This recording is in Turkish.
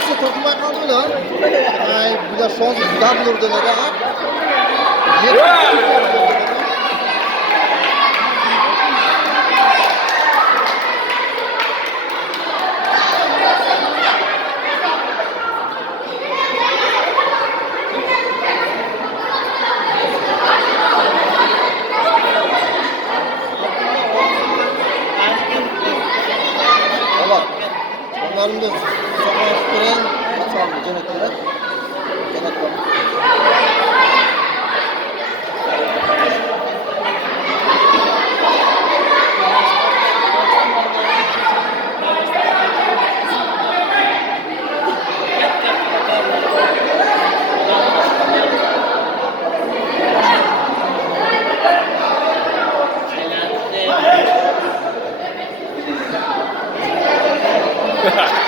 hepsi toplamaya kaldı mı lan? Ay, bir de son double döneri ha. Onların da sokaklara sağlı cennetlere. Cennet Ha ha ha.